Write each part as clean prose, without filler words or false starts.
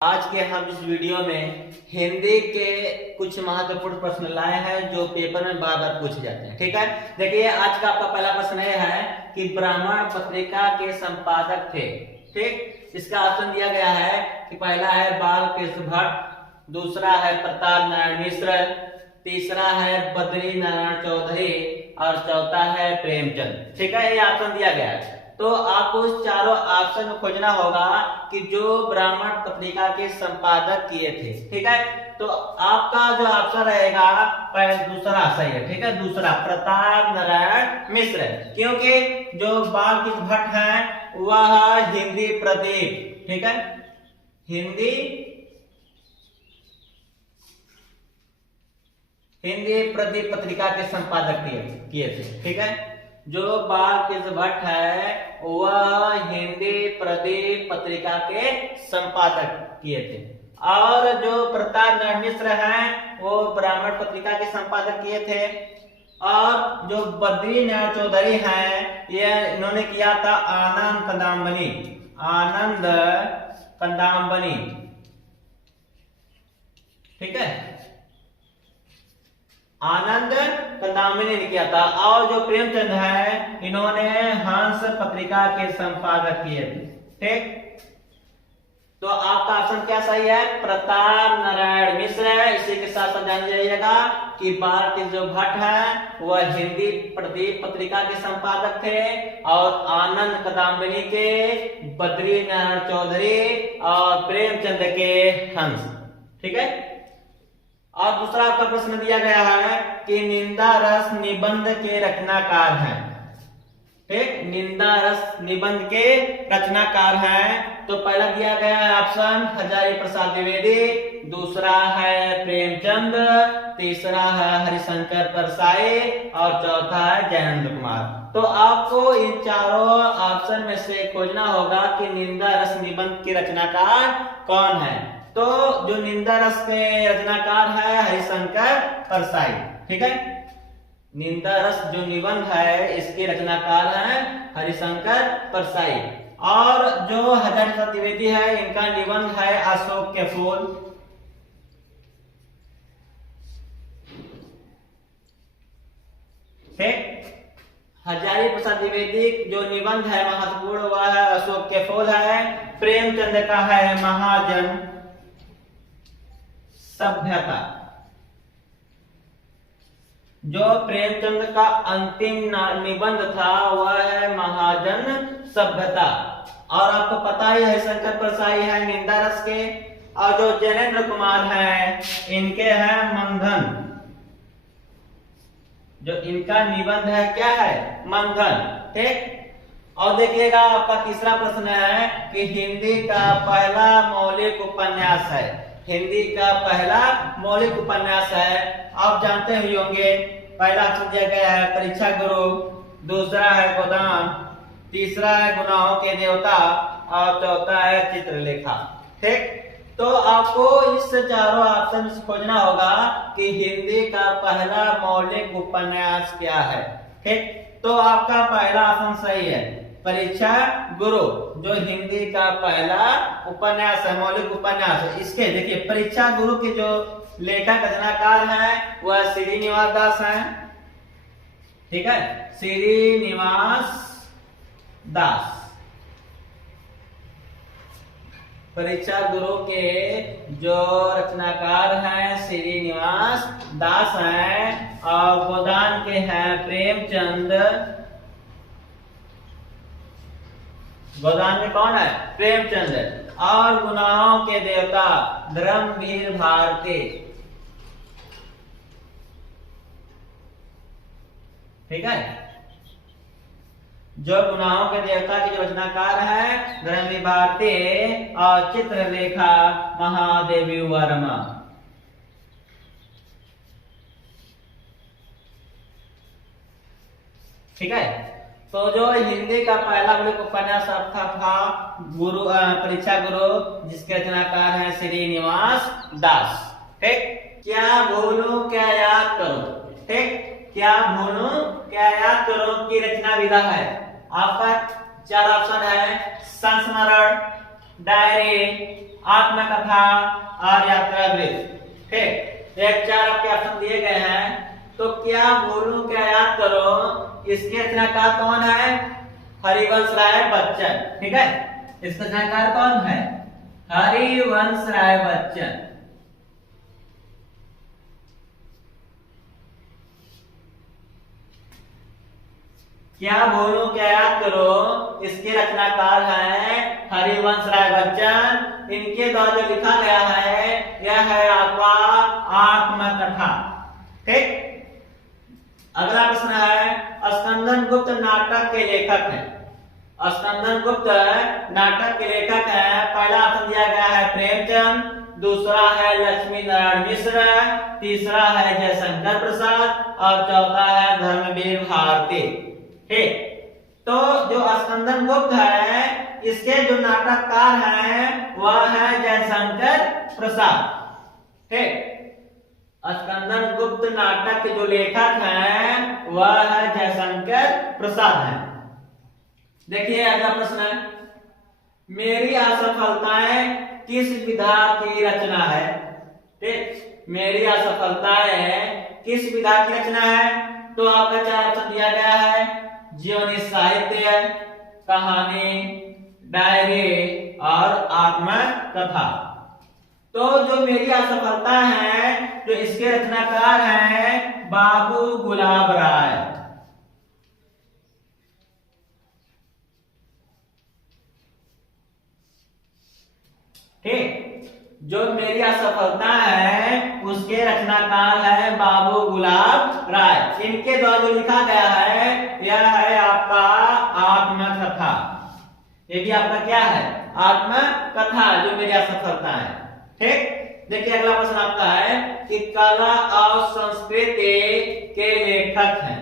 आज के हम इस वीडियो में हिंदी के कुछ महत्वपूर्ण प्रश्न लाए हैं जो पेपर में बार बार पूछे जाते हैं। ठीक है, देखिए आज का आपका पहला प्रश्न यह है कि ब्राह्मण पत्रिका के संपादक थे। ठीक, इसका ऑप्शन दिया गया है कि पहला है बालकृष्ण भट्ट, दूसरा है प्रताप नारायण मिश्र, तीसरा है बद्री नारायण चौधरी और चौथा है प्रेमचंद। ठीक है, ये ऑप्शन दिया गया है। तो आपको उस चारों ऑप्शन में खोजना होगा कि जो ब्राह्मण पत्रिका के संपादक किए थे। ठीक है, तो आपका जो ऑप्शन रहेगा दूसरा सही है। ठीक है, दूसरा प्रताप नारायण मिश्र, क्योंकि जो बालकृष्ण भट्ट हैं वह हिंदी प्रदीप, ठीक है, हिंदी प्रदीप पत्रिका के संपादक किए थे। ठीक है, जो बालकृष्ण भट्ट है वह हिंदी प्रदीप पत्रिका के संपादक किए थे और जो प्रताप नारायण मिश्र हैं वो ब्राह्मण पत्रिका के संपादक किए थे और जो बद्री नारायण चौधरी हैं ये इन्होंने किया था आनंद कंदामबनी। ठीक है, आनंद कंदामबनी ने किया था और जो प्रेमचंद है इन्होंने हंस पत्रिका के संपादक किए थे। ठीक, तो आपका ऑप्शन क्या सही है? प्रताप नारायण मिश्र है। इसी के साथ जान जाइएगा कि बालकृष्ण जो भट्ट है वह हिंदी प्रदीप पत्रिका के संपादक थे और आनंद कंदामबनी के बद्री नारायण चौधरी और प्रेमचंद के हंस। ठीक है, और दूसरा आपका प्रश्न दिया गया है कि निंदा रस निबंध के रचनाकार हैं। ठीक, निंदा रस निबंध के रचनाकार हैं। तो पहला दिया गया है ऑप्शन हजारी प्रसाद द्विवेदी, दूसरा है प्रेमचंद, तीसरा है हरिशंकर परसाई और चौथा है जयेंद्र कुमार। तो आपको इन चारों ऑप्शन में से खोजना होगा कि निंदा रस निबंध के रचनाकार कौन है। तो जो निंदा रस के रचनाकार है हरिशंकर परसाई। ठीक है, निंदा रस जो निबंध है इसके रचनाकार हैं हरिशंकर परसाई और जो हजारी प्रसाद द्विवेदी है इनका निबंध है अशोक के फूल। ठीक, हजारी प्रसाद द्विवेदी जो निबंध है महत्वपूर्ण वह है अशोक के फूल है। प्रेमचंद का है महाजन सभ्यता। जो प्रेमचंद का अंतिम निबंध था वह है महाजन सभ्यता और आपको पता ही है शंकर परसाई है निंदा रस के और जो जयेंद्र कुमार हैं इनके हैं मंथन। जो इनका निबंध है क्या है? मंथन। ठीक, और देखिएगा आपका तीसरा प्रश्न है कि हिंदी का पहला मौलिक उपन्यास है। हिंदी का पहला मौलिक उपन्यास है, आप जानते ही होंगे। पहला ऑप्शन दिया गया है परीक्षा गुरु, दूसरा है गोदान, तीसरा है गुनाहों के देवता और चौथा है चित्रलेखा। ठीक, तो आपको इस चारों ऑप्शन से खोजना होगा कि हिंदी का पहला मौलिक उपन्यास क्या है। ठीक, तो आपका पहला ऑप्शन सही है परीक्षा गुरु, जो हिंदी का पहला उपन्यास है, मौलिक उपन्यास है। इसके देखिए परीक्षा गुरु के जो लेखक रचनाकार हैं वह श्रीनिवास दास हैं। ठीक है, श्रीनिवास दास परीक्षा गुरु के जो रचनाकार हैं श्रीनिवास दास हैं और गोदान के हैं प्रेमचंद। गोदान में कौन है? प्रेमचंद। और गुनाहों के देवता धर्मवीर भारती। ठीक है, जो गुनाहों के देवता के जो रचनाकार है धर्मवीर भारती और चित्रलेखा महादेवी वर्मा। ठीक है, तो जो हिंदी का पहला मौलिक उपन्यास था गुरु परीक्षा गुरु, जिसके रचनाकार हैं श्रीनिवास दास। ठीक, क्या भूलूं क्या याद करूं। ठीक, क्या भूलूं क्या याद करूं की रचना विधा है। आपका चार ऑप्शन है संस्मरण, डायरी आत्मकथा और यात्रा वृत्त। ठीक, एक 4 आपके ऑप्शन दिए गए हैं। तो क्या बोलूं क्या याद करो, इसके रचनाकार कौन है? हरिवंश राय बच्चन। ठीक है, इसका रचनाकार कौन है? हरिवंश राय बच्चन। क्या बोलूं क्या याद करो, इसके रचनाकार हैं हरिवंश राय बच्चन। इनके द्वारा जो लिखा गया है यह है आपका आत्मकथा। ठीक, अगला प्रश्न है स्कंदन गुप्त नाटक के लेखक हैं। स्कंदन गुप्त नाटक के लेखक हैं। पहला ऑप्शन दिया गया है प्रेमचंद, दूसरा है लक्ष्मी नारायण मिश्र, तीसरा है जयशंकर प्रसाद और चौथा है धर्मवीर भारती। ठीक, तो जो स्कंदन गुप्त है इसके जो नाटककार हैं वह है जयशंकर प्रसाद। ठीक, स्कंदन गुप्त नाटक के जो लेखक हैं वह है जयशंकर प्रसाद हैं। देखिए अगला प्रश्न है, मेरी असफलताएं किस विधा की रचना है? ठीक, मेरी असफलताएं किस विधा की रचना है? तो आपका 4 ऑप्शन दिया गया है, जीवनी साहित्य, कहानी, डायरी और आत्मकथा। तो जो मेरी असफलता है जो इसके रचनाकार हैं बाबू गुलाब राय। ठीक, जो मेरी असफलता है उसके रचनाकार है बाबू गुलाब राय। इनके द्वारा जो लिखा गया है यह है आपका आत्मकथा। ये भी आपका क्या है? आत्मकथा, जो मेरी असफलता है। ठीक, देखिए अगला प्रश्न आपका है कि कला और संस्कृति के लेखक हैं।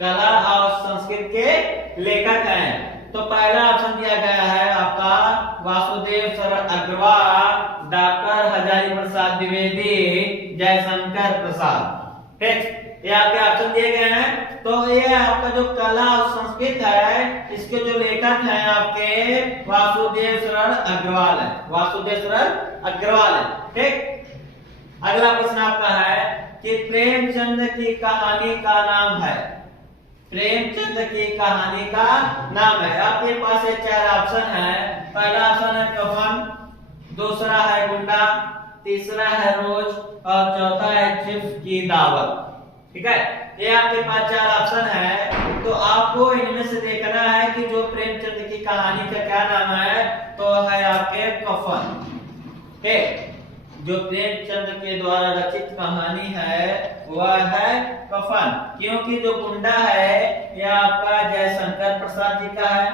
कला और संस्कृत के लेखक हैं। तो पहला ऑप्शन दिया गया है आपका वासुदेव शरण अग्रवाल, डॉक्टर हजारी प्रसाद द्विवेदी, जयशंकर प्रसाद। ठीक, ये आपके ऑप्शन दिए गए हैं। तो ये आपका जो कला और संस्कृत है इसके जो लेखक हैं आपके वासुदेव शरण अग्रवाल है। वासुदेव शरण अग्रवाल है। ठीक, अगला प्रश्न आपका है कि प्रेमचंद की कहानी का नाम है। प्रेमचंद की कहानी का नाम है। आपके पास ये 4 ऑप्शन है। पहला ऑप्शन है कफन, दूसरा है गुंडा, तीसरा है रोज और चौथा है चिप्स की दावत। ठीक है, ये आपके पास 4 ऑप्शन है। तो आपको इनमें से देखना है कि जो प्रेमचंद की कहानी का क्या नाम है। तो है आपके कफन। ठीक, जो प्रेमचंद के द्वारा रचित कहानी है वह है कफन, क्योंकि जो गुंडा है यह आपका जयशंकर प्रसाद जी का है।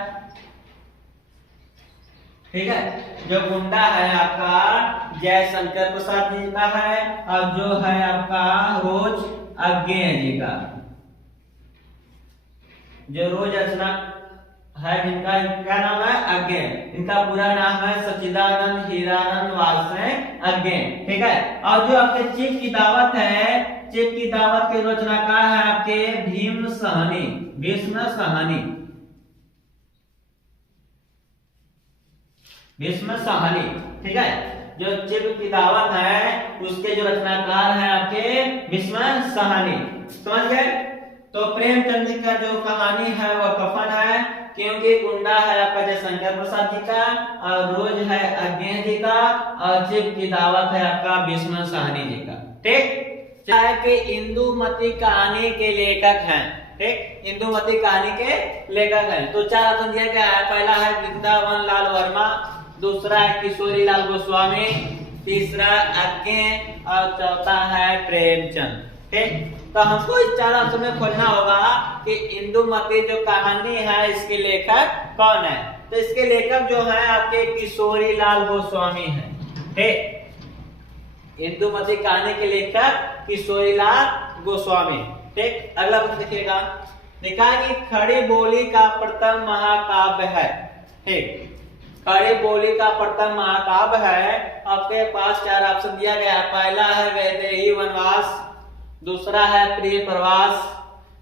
ठीक है, जो गुंडा है आपका जयशंकर प्रसाद जी का है और जो है आपका रोज अज्ञेय जी का। जो रोज रचना है जिनका क्या नाम है? अज्ञेय। इनका पूरा नाम है सच्चिदानंद हीरानंद वात्सल्य अज्ञेय। ठीक है, और जो आपके चिप की दावत है, चिप की दावत के रचनाकार है आपके भीम सहनी, भीष्म सहनी। भीष्म सहनी। ठीक है, जो चिप की दावत है उसके जो रचनाकार हैं आपके भीष्म सहनी। समझ गए? तो प्रेमचंद का जो कहानी है वह कफन है, क्योंकि गुंडा है आपका जयशंकर प्रसाद जी का और रोज है अज्ञेय जी का और चिप की दावत है आपका भीष्म सहनी जी का। ठीक, चाहे कि इंदुमती कहानी के लेखक हैं। ठीक, इंदुमती कहानी के लेखक हैं। तो 4 ऑप्शन दिया गया है। पहला है वृंदावन लाल वर्मा, दूसरा है किशोरी लाल गोस्वामी, तीसरा अज्ञेय और चौथा है प्रेमचंद। ठीक, तो हमको इस 4 ऑप्शन में खोजना होगा कि इंदुमती जो कहानी है इसके लेखक कौन है। तो इसके लेखक जो है आपके किशोरी लाल गोस्वामी हैं। ठीक, इंदुमती कहानी के लेखक किशोरी लाल गोस्वामी। ठीक, अगला प्रश्न देखिएगा। लिखा है कि खड़ी बोली का प्रथम महाकाव्य है। ठीक, खड़ी बोली का प्रथम महाकाव्य है। आपके पास 4 ऑप्शन दिया गया है। पहला है वैदेही वनवास, दूसरा है प्रिय प्रवास,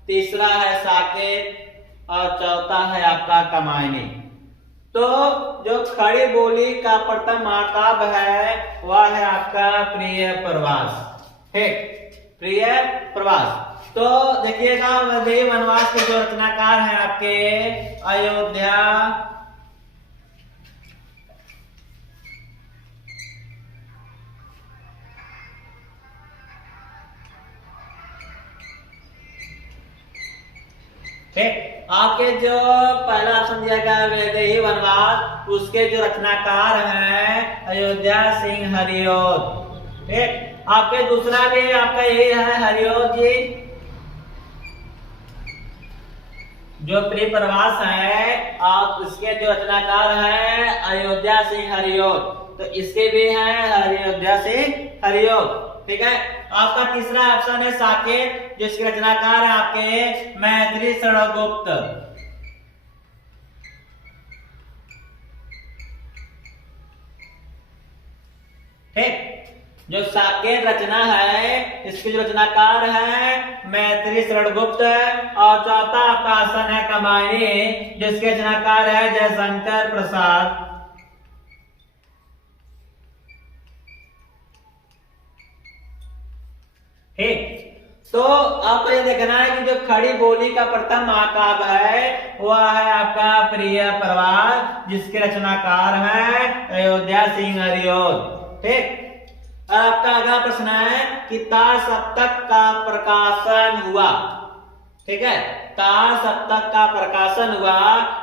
तीसरा है साकेत और चौथा है आपका कमायनी। तो जो खड़ी बोली का प्रथम महाकाव्य है वह है आपका प्रिय प्रवास। ठीक, प्रिय प्रवास। तो देखिएगा वैदेही वनवास के जो रचनाकार हैं आपके अयोध्या आपके जो पहला ऑप्शन दिया गया वैदेही वनवास, उसके जो रचनाकार हैं अयोध्या सिंह हरिऔध। ठीक, आपके दूसरा भी आपका यही है हरिऔध जी। जो प्रिय प्रवास है आप इसके जो रचनाकार हैं अयोध्या सिंह हरिऔध, तो इसके भी हैं अयोध्या सिंह हरिऔध। ठीक है, आपका तीसरा ऑप्शन है साकेत, जिसके रचनाकार है आपके मैत्री षडगोप्त। ठीक, जो साकेत रचना है इसके जो रचनाकार है मैत्री षडगोप्त, और चौथा आपका आसन है कमायनी, जिसके रचनाकार है जयशंकर प्रसाद। ठीक, तो आपको ये देखना है कि जो खड़ी बोली का प्रथम महाकाव्य है वह है आपका प्रिय प्रवास, जिसके रचनाकार है अयोध्या सिंह हरिऔध। ठीक, और आपका अगला प्रश्न है कि तार सप्तक का प्रकाशन हुआ। ठीक है, तार सप्तक का प्रकाशन हुआ,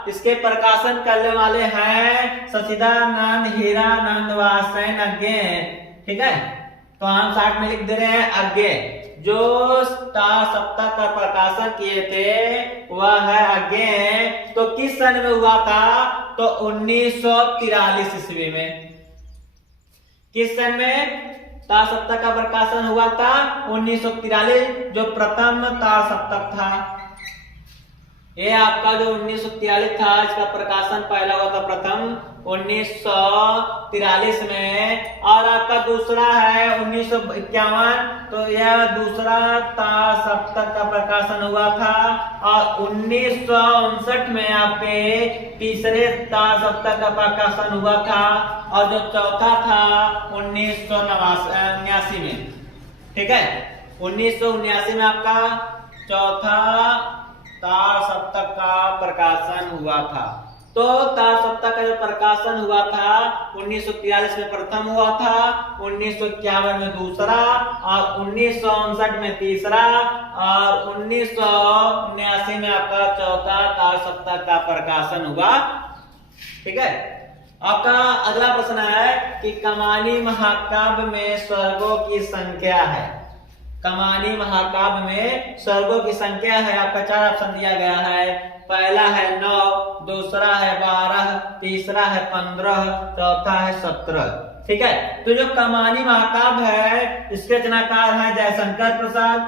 इसके प्रकाशन करने वाले हैं सचिदानंद हीरानंद व सेन अज्ञे। ठीक है, तो हम साथ में लिख दे रहे हैं अज्ञे। जो तार सप्तक का प्रकाशन किए थे वह है अज्ञे। तो किस सन में हुआ था? तो 1943 ईस्वी में। किस सन में तार सप्तक का प्रकाशन हुआ था? 1943, जो प्रथम तार सप्तक था। ये आपका जो 1943 था, इसका प्रकाशन पहला हुआ था प्रथम 1943 में। और आपका दूसरा है 1951, तो यह दूसरा तार सप्तक का प्रकाशन हुआ था। और 1959 में आपके तीसरे तार सप्तक का प्रकाशन हुआ था। और जो चौथा था 1979 में। ठीक है, 1979 में आपका चौथा तार सप्तक का प्रकाशन हुआ था। तो तार सप्तक का जो प्रकाशन हुआ था 1943 में प्रथम हुआ था, 1951 में दूसरा, और 1959 में तीसरा, और 1979 में आपका चौथा तार सप्तक का प्रकाशन हुआ। ठीक है, आपका अगला प्रश्न है कि कमानी महाकाव्य में स्वर्गों की संख्या है। कमानी महाकाव्य में स्वर्गों की संख्या है, आपका 4 ऑप्शन दिया गया है। पहला है 9, दूसरा है 12, तीसरा है 15, चौथा है 17। ठीक है, तो जो कमानी महाकाव्य है इसके रचनाकार है जयशंकर प्रसाद।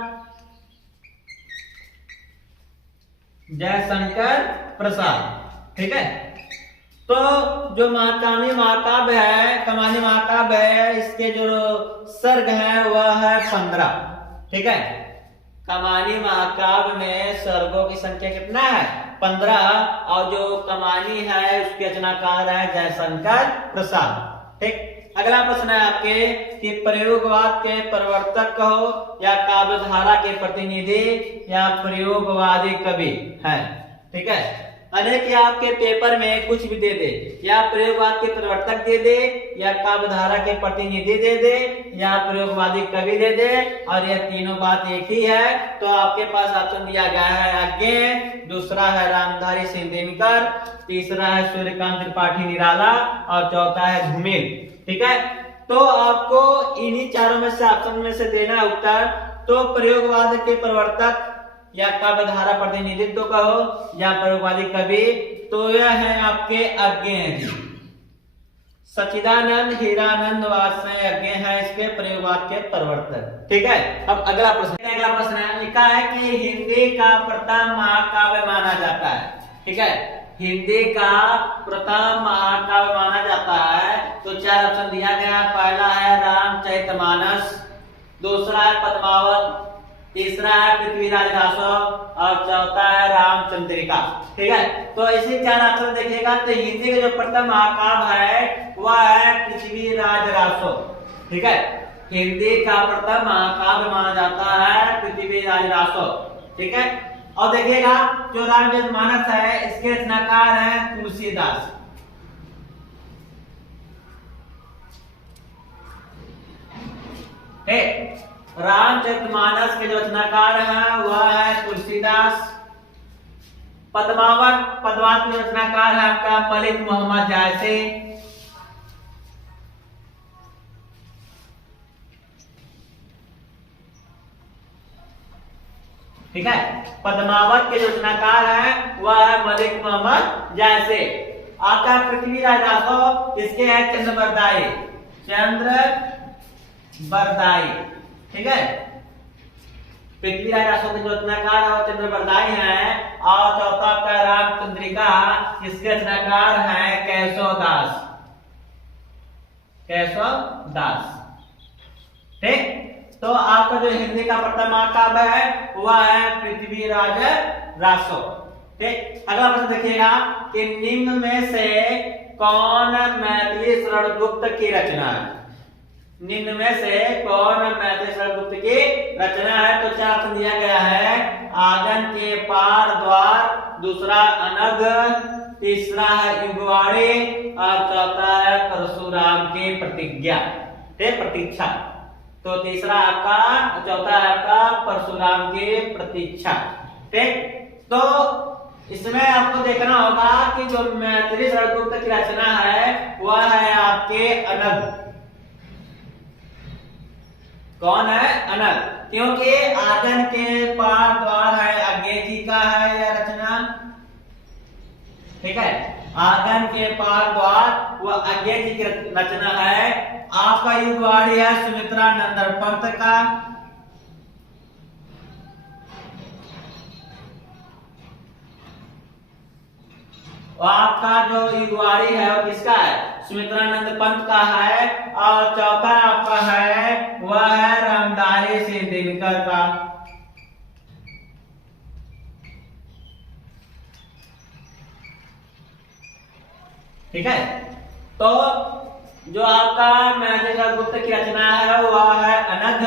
जयशंकर प्रसाद। ठीक है, तो जो कमानी महाकाव्य है, कमानी महाकाव्य है, इसके जो सर्ग है वह है 15। ठीक है, कमानी महाकाव्य में सर्गों की संख्या कितना है? 15। और जो कमानी है उसके रचनाकार है जयशंकर प्रसाद। ठीक, अगला प्रश्न है आपके कि प्रयोगवाद के प्रवर्तक कहो, या काव्यधारा के प्रतिनिधि, या प्रयोगवादी कवि है। ठीक है, अनेक आपके पेपर में कुछ भी दे दे, या प्रयोगवाद के प्रवर्तक दे दे, या काव्यधारा के प्रतिनिधि दे दे, या प्रयोगवादी कवि दे दे, और यह तीनों बात एक ही है, तो आपके पास ऑप्शन दिया गया है अज्ञे, दूसरा है रामधारी सिंह दिनकर, तीसरा है सूर्यकांत त्रिपाठी निराला, और चौथा है धूमिल। ठीक है, तो आपको इन्हीं चारों में से ऑप्शन में से देना उत्तर। तो प्रयोगवाद के प्रवर्तक या काव्यधारा प्रतिनिधित्व कहो, या प्रयोगवादी कवि, तो यह है आपके अज्ञे। सचिदानंद हीरानंद वात्सल्य अज्ञे है इसके प्रयोगवाद के प्रवर्तक। ठीक है, अब अगला प्रश्न है, लिखा है कि हिंदी का प्रथम महाकाव्य माना जाता है। ठीक है, हिंदी का प्रथम महाकाव्य माना जाता है, तो 4 ऑप्शन दिया गया। पहला है रामचरितमानस, दूसरा है पद्मावत, तीसरा है पृथ्वीराज रासो और चौथा है रामचंद्रिका। ठीक है, तो ऐसे चार ऑप्शन देखिएगा तो हिंदी का जो प्रथम महाकाव्य है वह है पृथ्वीराज रासो। ठीक है, हिंदी का प्रथम महाकाव्य माना जाता है पृथ्वीराज रासो। ठीक है, और देखिएगा जो रामचरितमानस है इसके रचनाकार हैं तुलसीदास। रामचरितमानस के जो रचनाकार हैं वह है तुलसीदास। पद्मावत के रचनाकार है आपका मलिक मोहम्मद जायसी। ठीक है, पद्मावत के जो रचनाकार है वह है मलिक मोहम्मद जायसी। आपका पृथ्वीराज रासो इसके है चंद्रबरदाई। ठीक है, पृथ्वीराज रासो के जो रचनाकार है वो चंद्रबरदाई है। और चौथा आपका रामचंद्रिका इसके रचनाकार है केशव दास। ठीक, तो आपका जो हिंदी का प्रथम महाकाव्य है वह है पृथ्वीराज रासो। ठीक, अगला प्रश्न देखिएगा कि निम्न में से कौन मैथिली शरण गुप्त की रचना है। निम्न में से कौन मैथिली शरण गुप्त की रचना है। तो चार ऑप्शन दिया गया है, आंगन के पार द्वार, दूसरा अनग, तीसरा है युगवाड़ी और चौथा है परशुराम की प्रतिज्ञा। प्रतीक्षा। तो तीसरा आपका, चौथा है आपका परशुराम की प्रतीक्षा। ठीक, तो इसमें आपको देखना होगा कि जो मैथिली शरण गुप्त की रचना है वह है आपके अनग। कौन है? अनग। क्योंकि आंगन के पार द्वार है अज्ञेय का है यह रचना। ठीक है, आंगन के पार द्वार वह अज्ञेय की रचना है। आपका युगवाड़ी है सुमित्रा नंदन पंत का। आपका जो युगवाड़ी है वो किसका है? सुमित्रानंद पंत का है। और चौथा आपका है वह है रामधारी सिंह दिनकर का। ठीक है, तो जो आपका मैथिली शरण गुप्त की रचना है वह है अनग,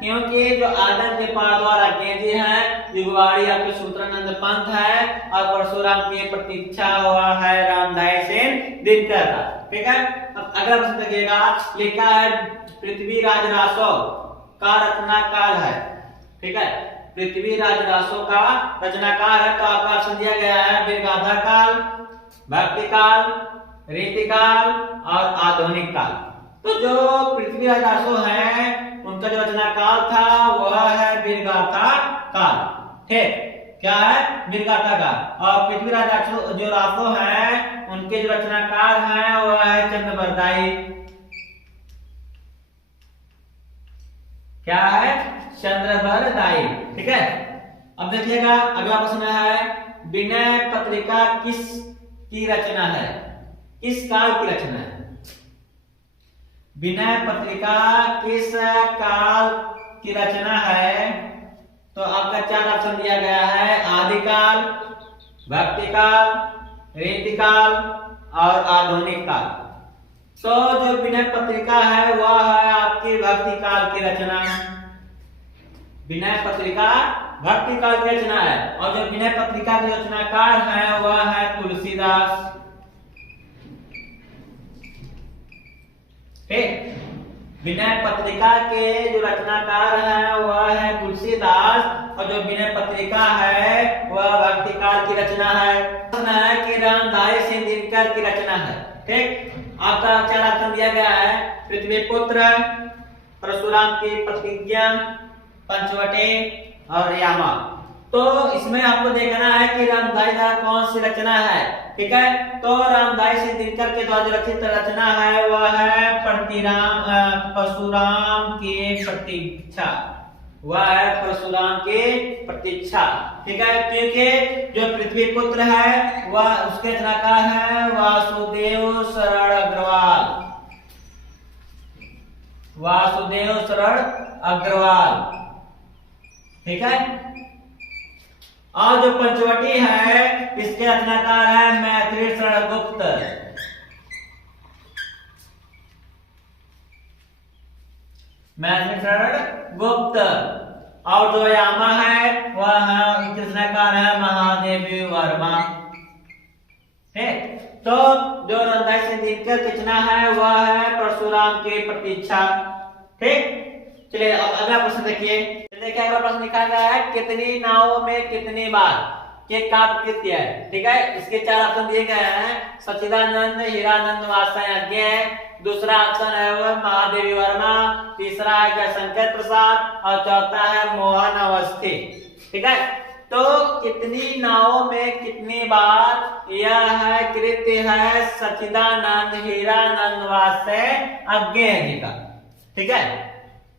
क्योंकि जो आंगन के पार द्वार अज्ञेय है, युगवाड़ी आपके सुमित्रानंद पंत है और परशुराम की प्रतीक्षा हुआ है रामधारी सिंह दिनकर का। ठीक है, अब अगला प्रश्न देखिएगा, लिखा है पृथ्वीराज रासो का रचना काल है। ठीक है, पृथ्वीराज रासो का रचनाकार है। तो आपका ऑप्शन दिया गया है वीरगाथा काल, भक्ति काल, रीतिकाल और आधुनिक काल। तो जो पृथ्वीराज रासो है उनका जो रचना काल था वह है वीरगाथा काल। ठीक, क्या है? वीरगाथा काल। और पृथ्वीराज जो रासो है उनके जो रचनाकार हैं वह है चंद्रबरदाई। क्या है? चंद्रबरदाई। ठीक है, अब देखिएगा अगला प्रश्न है, विनय पत्रिका किस की रचना है? किस काल की रचना है? विनय पत्रिका किस काल की रचना है? तो आपका चार ऑप्शन दिया गया है, आदिकाल, भक्तिकाल, रीतिकाल और आधुनिक काल। तो जो विनय पत्रिका है वह है आपकी भक्ति काल की रचना। विनय पत्रिका भक्ति काल की रचना है। और जो विनय पत्रिका के रचनाकार है वह है तुलसीदास। विनय पत्रिका के जो रचनाकार हैं वह है तुलसीदास। और जो विनय पत्रिका है वह भक्ति काल की रचना है कि रामधारी सिंह दिनकर की रचना है। ठीक, आपका चार ऑप्शन दिया गया है, पृथ्वीपुत्र, परशुराम की प्रतिज्ञा, पंचवटी और यामा। तो इसमें आपको देखना है कि रामधारी द्वारा कौन सी रचना है। ठीक है, तो रामधारी सिंह दिनकर के द्वारा रचित रचना है वह है परशुराम की प्रतीक्षा। वह है परशुराम की प्रतीक्षा। ठीक है, क्योंकि जो पृथ्वीपुत्र है वह उसके रचनाकार है वासुदेव शरण अग्रवाल। वासुदेव शरण अग्रवाल। ठीक है। और जो पंचवटी है इसके रचनाकार है मैथिली शरण गुप्त। मैथिली शरण गुप्त। और जो यामा है वह रचनाकार है महादेवी वर्मा। ठीक, तो जो रंधाई से दिनकर रचना है वह है परशुराम की प्रतीक्षा। ठीक, चलिए अब अगला प्रश्न देखिए। देखिए अगला प्रश्न लिखा गया है कितनी नावों में कितनी बार के काव्य कृत्य है। ठीक है, इसके 4 ऑप्शन दिए गए हैं। सच्चिदानंद, हीरानंद वात्स्यायज्ञ, दूसरा ऑप्शन है वह महादेवी वर्मा, तीसरा है जयशंकर प्रसाद और चौथा है मोहन अवस्थी। ठीक है, तो कितनी नावों में कितनी बार यह है कृत्य है सच्चिदानंद हीरानंद वात्स्यायज्ञ जी का। ठीक है,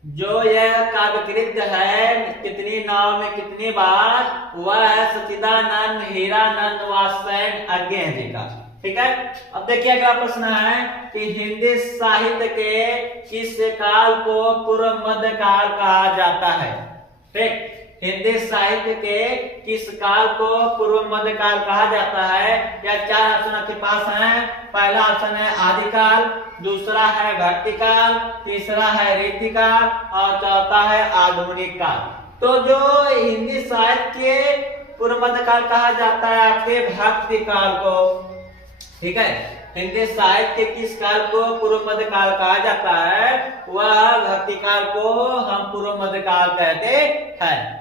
जो यह काव्य कृत्य है कितनी नाव में कितनी बार वह है सच्चिदानंद हीरानंद वात्स्यायज्ञ जी का। ठीक है, अब देखिए अगला प्रश्न है कि हिंदी साहित्य के किस काल को पूर्व मध्य काल कहा जाता है। ठीक, हिंदी साहित्य के किस काल को पूर्व मध्य काल कहा जाता है। या 4 ऑप्शन आपके पास हैं। पहला ऑप्शन है आदिकाल, दूसरा है घटिकाल, तीसरा है रीतिकाल और चौथा है आधुनिक काल। तो जो हिंदी साहित्य के पूर्व मध्य काल कहा जाता है आपके भक्ति काल को। ठीक है, हिंदी साहित्य किस काल को पूर्व मध्य काल कहा जाता है, वह भक्ति काल को हम पूर्व मध्य काल कहते हैं।